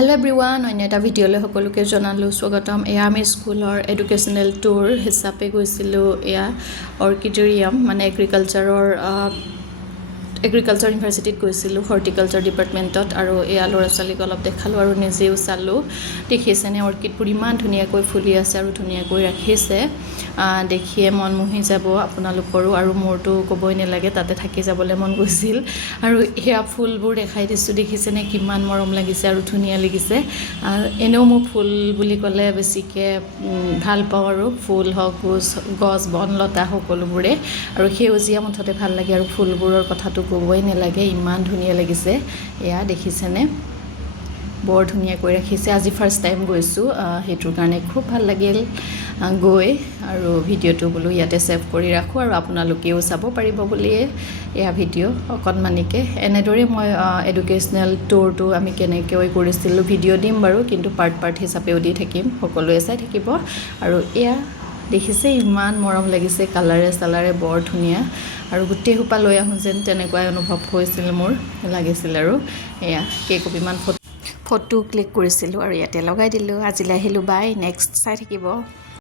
Hello everyone, অন্য এটা ভিডিঅ'লৈ সকলোকে জনালোঁ স্বাগতম। এয়া আমি স্কুলৰ এডুকেশ্যনেল টুৰ হিচাপে গৈছিলোঁ এয়া অৰ্কিডৰিয়াম মানে এগ্ৰিকালচাৰ ইউনিভাৰ্চিটিত গৈছিলোঁ হৰ্টিকালচাৰ ডিপাৰ্টমেণ্টত আৰু এয়া ল'ৰা ছোৱালীক অলপ দেখালোঁ আৰু নিজেও চালোঁ। দেখিছেনে অৰ্কিডবোৰ ইমান ধুনীয়াকৈ ফুলি আছে আৰু ধুনীয়াকৈ ৰাখিছে, দেখিয়ে মন মুহি যাব আপোনালোকৰো আৰু মোৰতো ক'বই নালাগে, তাতে থাকি যাবলৈ মন গৈছিল। আৰু এয়া ফুলবোৰ দেখাই দিছোঁ, দেখিছেনে কিমান মৰম লাগিছে আৰু ধুনীয়া লাগিছে। এনেও মোৰ ফুল বুলি ক'লে বেছিকৈ ভাল পাওঁ আৰু ফুল হওক গছ বন লতা সকলোবোৰে আৰু সেউজীয়া মুঠতে ভাল লাগে আৰু ফুলবোৰৰ কথাটো ক'বই নালাগে, ইমান ধুনীয়া লাগিছে। এয়া দেখিছেনে বৰ ধুনীয়াকৈ ৰাখিছে। আজি ফাৰ্ষ্ট টাইম গৈছোঁ, সেইটোৰ কাৰণে খুব ভাল লাগিল গৈ আৰু ভিডিঅ'টো বোলো ইয়াতে ছেভ কৰি ৰাখোঁ আৰু আপোনালোকেও চাব পাৰিব বুলিয়ে এয়া ভিডিঅ' অকণমানিকৈ। এনেদৰে মই এডুকেশ্যনেল টুৰটো আমি কেনেকৈ কৰিছিলোঁ ভিডিঅ' দিম বাৰু, কিন্তু পাৰ্ট হিচাপেও দি থাকিম, সকলোৱে চাই থাকিব। আৰু এয়া দেখিছে ইমান মৰম লাগিছে, কালাৰে বৰ ধুনীয়া আৰু গোটেই সোপা লৈ আহোঁ যেন তেনেকুৱাই অনুভৱ হৈছিল মোৰ, লাগিছিল। আৰু এয়া কেইকপিমান ফটো ক্লিক কৰিছিলোঁ আৰু ইয়াতে লগাই দিলোঁ। আজিলৈ আহিলোঁ, বাই, নেক্সট চাই থাকিব।